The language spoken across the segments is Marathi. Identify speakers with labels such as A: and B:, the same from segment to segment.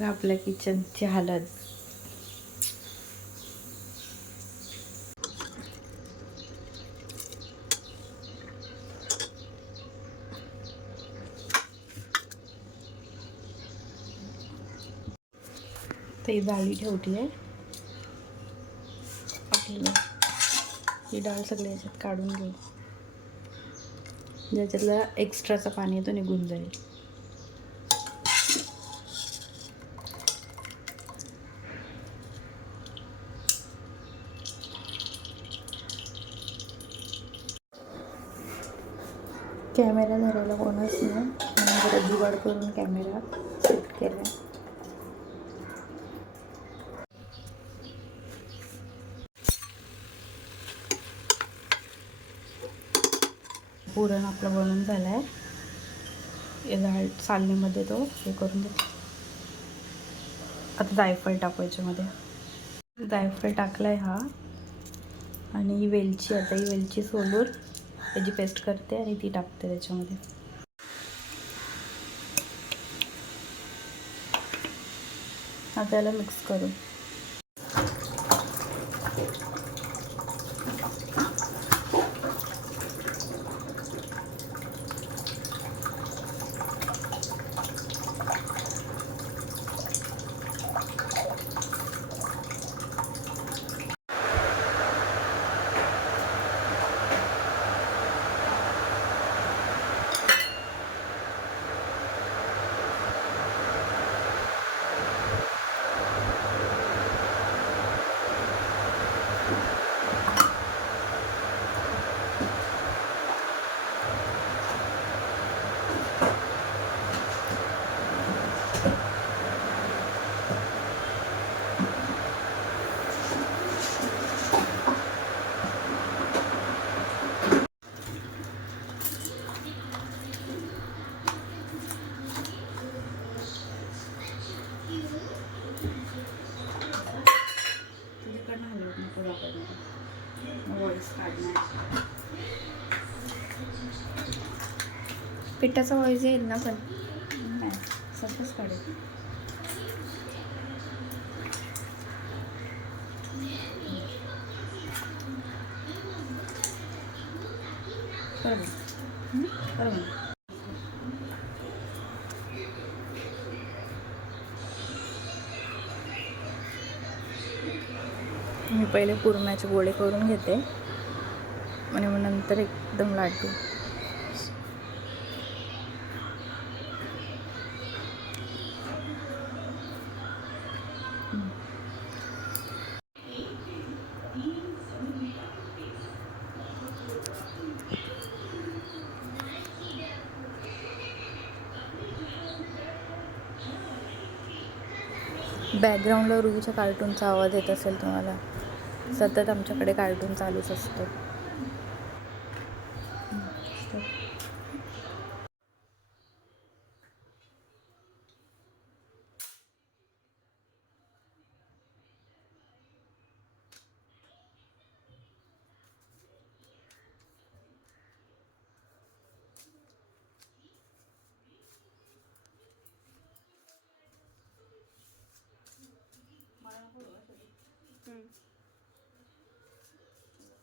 A: बघा आपल्या किचनची हालत. ते जाळी ठेवली आहे आपल्याला ही डाळ सगळी याच्यात काढून घेऊ. ज्याच्यातला एक्स्ट्राचं पाणी येतो तो निघून जाईल. कॅमेरा धरायला कोणच नाही. म्हणून जरा जुगाड करून कॅमेरा सेट केला पुरण आपलं बनून झालं आहे डाळ चालणीमध्ये तो हे करून देतो. आता जायफळ टाकू याच्यामध्ये जायफळ टाकलाय हा. आणि ही वेलची आता ही वेलची सोलून त्याची पेस्ट करते आणि ती टाकते त्याच्यामध्ये. आता याला मिक्स करू. तुझ्याकडनं हलवत नको वापरणार वॉइस काढणार.
B: पिठाचा व्हॉइस येईल ना पण.
A: नाही सगळंच काढेल बरोबर हं? बरोबर मी पहिले पुरणाचे गोळे करून घेते. आणि मग नंतर एकदम लाटू बॅकग्राऊंडला रुबीच्या कार्टूनचा आवाज येत असेल तुम्हाला. सतत आमच्याकडे कार्टून चालूच असतो.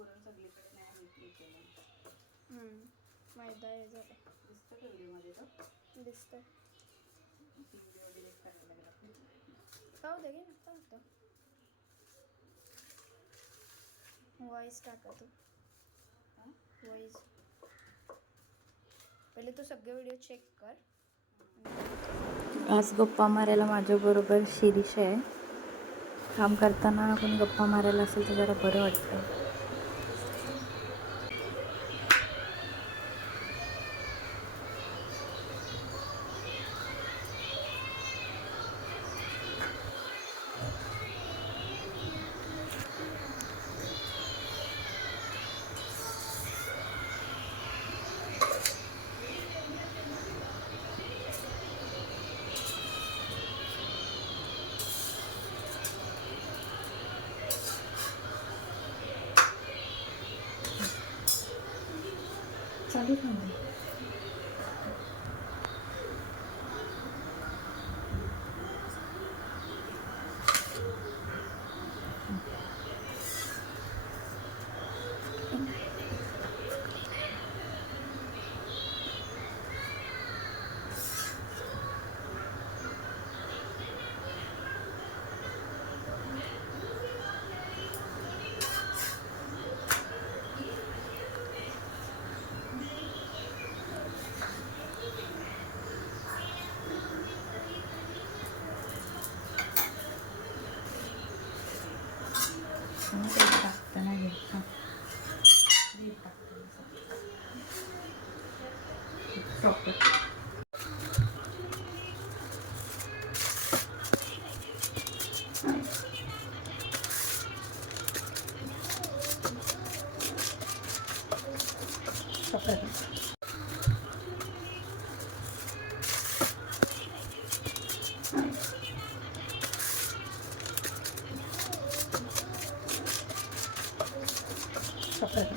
A: पुरण सगळीकडे नाही
B: मैदा हे झालं
A: दिसतं का व्हिडिओमध्ये तो?
B: दिसतं
A: व्हिडिओ डिलीट करायला लागेल.
B: पाहू दे घे टाका तू.
A: हां?
B: व्हॉइस पहिले तू सगळे व्हिडिओ चेक कर.
A: आज गप्पा मारायला माझ्याबरोबर शिरीष आहे. काम करताना आपण गप्पा मारायला असेल तर जरा बरं वाटतं चालू صفرهم صفرهم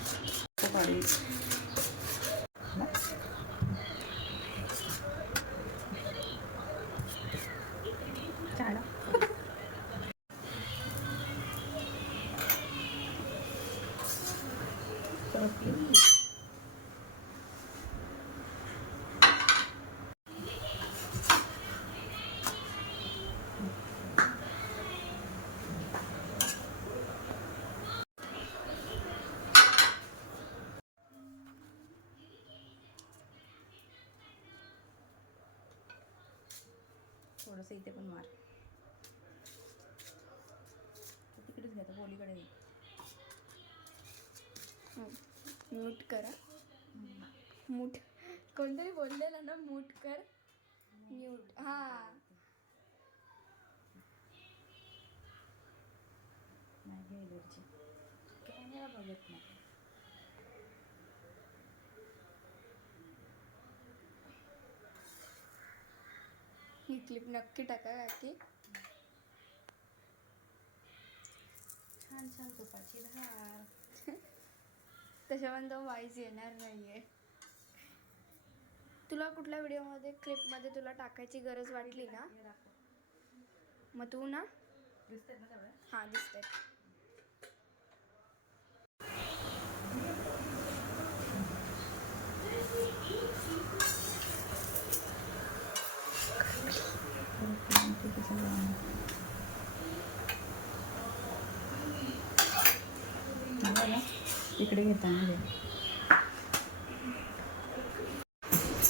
A: Thank you. थोडंसं इथे पण मार. तिकडेच घ्या पोलीकडे ये.
B: म्यूट करा. मूठ कोणतरी बोललेलं ना मूट कर. म्यूट हा.
A: नाही कॅमेरा बघत नाही.
B: ही क्लिप नक्की टाका काकी.
A: छान छान तुपाची धार.
B: त्याच्यामध्ये वाईज येणार नाहीये. तुला कुठल्या व्हिडिओमध्ये क्लिपमध्ये तुला टाकायची गरज वाटली ना? मग तू ना?
A: दिसतंय ना तेवढं
B: हां दिसतंय
A: इकडे घेताना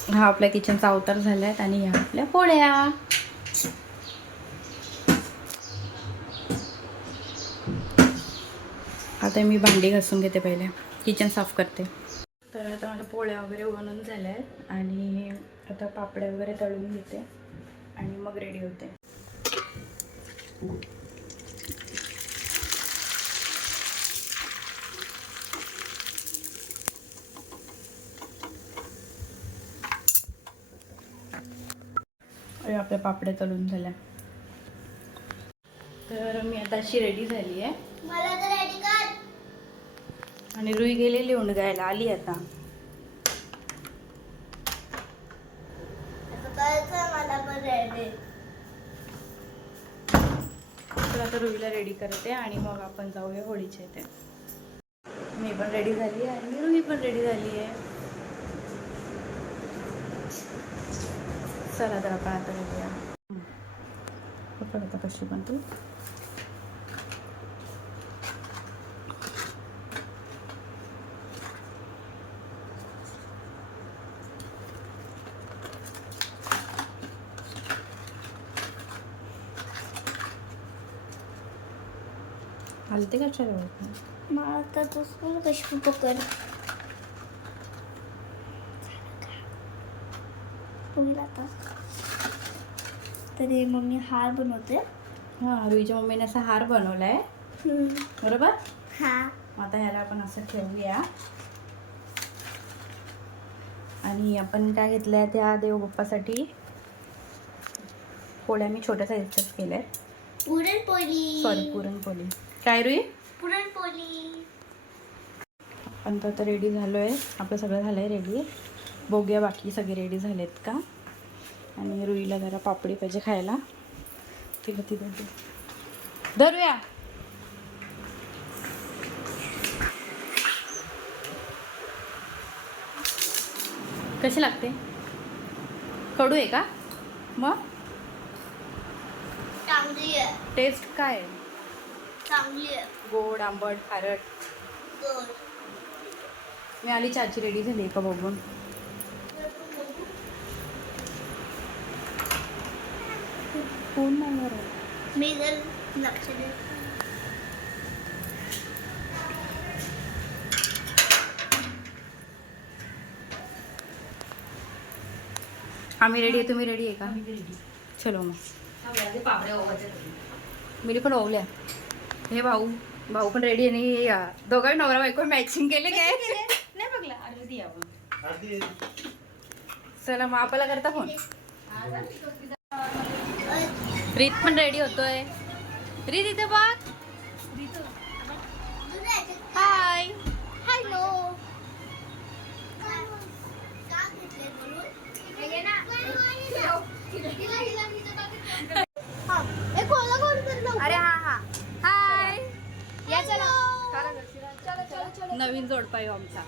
A: हा आपल्या किचनचा अवतार झालाय आणि ह्या आपल्या पोळ्या. आता मी भांडी घासून घेते पहिले. किचन साफ करते. तर आता माझ्या पोळ्या वगैरे बनवून झाल्या आहेत आणि आता पापड्या वगैरे तळून घेते आणि मग रेडी होते. आपल्या पापड्या तळून झाल्या. तर मी आता अशी रेडी झाली आहे
B: मला तर रेडी कर.
A: आणि रुई गेलेली उंडगायला आली आता
B: मला पण रेडी
A: तर रुईला रेडी करते आणि मग आपण जाऊया होळीच्या इथे. मी पण रेडी झाली आहे. आणि रुई पण रेडी झाली आहे. चला तर आपण आता बघूया आपण आता कशी बनतो हलते कशाला बघ
B: मला तर तू कशी पकड होईल आता तरी मम्मी हार बनवते
A: हां रुईच्या मम्मीने असा हार बनवला आहे बरोबर
B: हा
A: आता ह्याला आपण असं ठेवूया आणि आपण काय घेतलं आहे त्या देवबाप्पासाठी पोळ्या मी छोट्या साईजच्याच केल्या आहेत
B: पुरणपोळी
A: सॉरी पुरणपोळी काय रुई
B: पुरणपोळी.
A: आपण तर आता रेडी झालो आहे आपलं सगळं झालं आहे रेडी बघूया बाकी सगळे रेडी झालेत का? आणि रुईला जरा पापडी पाहिजे खायला. तिला ती देते धरूया. कशी लागते? कडू आहे का? मग?
B: आहे.
A: टेस्ट काय आहे?
B: चांगली आहे.
A: गोड आंबट खारट.
B: गोड
A: मी आली चाची रेडी झाली का बघून. कोण नाही
B: मी जर लक्ष दे.
A: आम्ही रेडी आहे तुम्ही रेडी आहे का? चलो मग. मी पण ओवल्या. हे भाऊ भाऊ पण रेडी आहे आणि हे या. दोघांनी नवरा बायको मॅचिंग केले काय?
B: नाही बघला अर्धी
A: चला मग आपल्याला करता फ़ोन रीत पण रेडी होतोय. रीत इथे बघ. हाय
B: हॅलो अरे
A: नवीन जोडपा आमचा.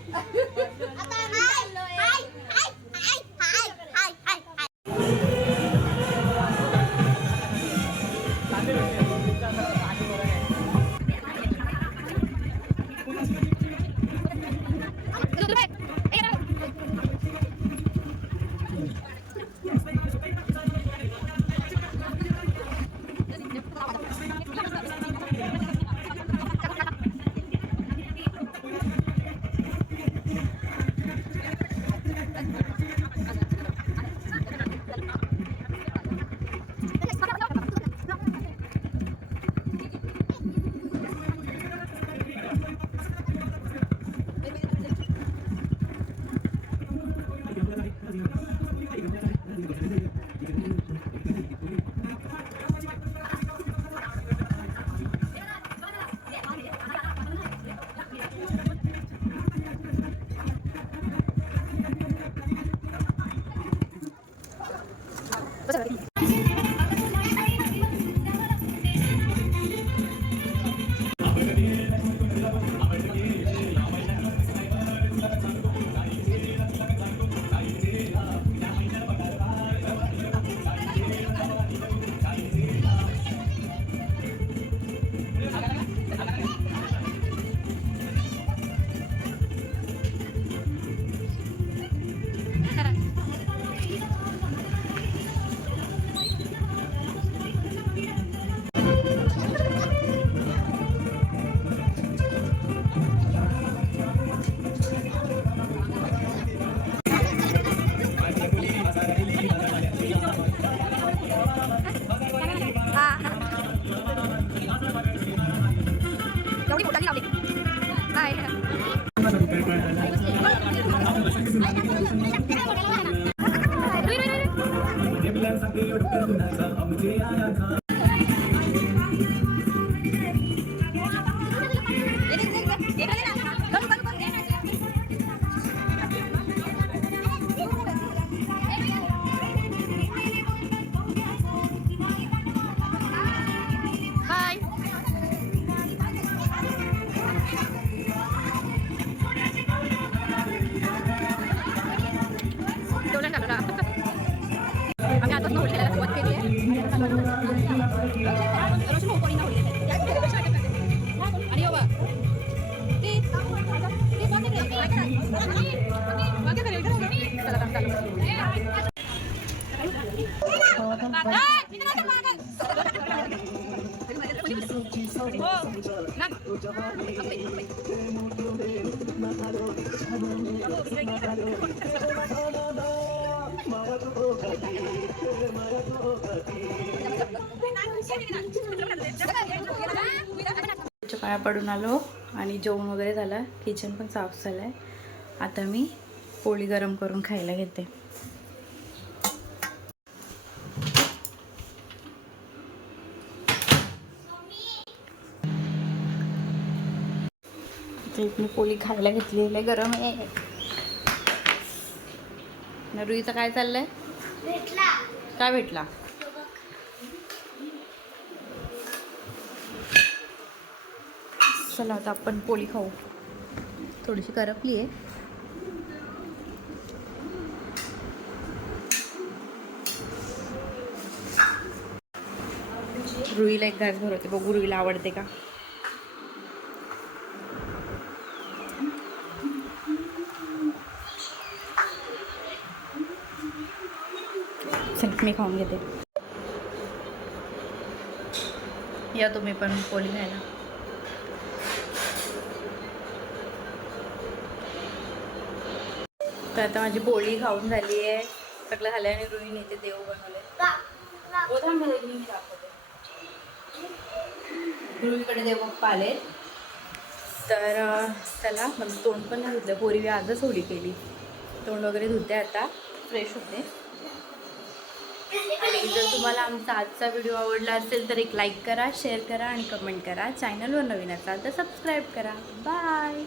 A: पाया पडून आलो आणि जेवण वगैरे झालं. किचन पण साफ झालं आहे आता मी पोळी गरम करून खायला घेते. एक मी पोळी खायला घेतलेली आहे गरम आहे. रुईचं काय चाललंय? काय भेटला? चला आता आपण पोळी खाऊ. थोडीशी करपली आहे रुईला एक घास भरवते. बघू रुईला आवडते का चल मी खाऊन घेते. या तुम्ही पण पोळी घ्यायला. तर आता माझी पोळी खाऊन झाली आहे. सगळं झालं आणि रुईन ते देव बनवले. मी दाखवते. रुईकडे देव बाप्पा आले तर त्याला मला तोंड पण नाही धुतलं. पोरी आजच होळी केली. तोंड वगैरे धुते आता. फ्रेश होते. आणि जर तुम्हाला आमचा आजचा व्हिडिओ आवडला असेल तर एक लाईक करा शेअर करा आणि कमेंट करा. चॅनलवर नवीन असाल तर सबस्क्राईब करा. बाय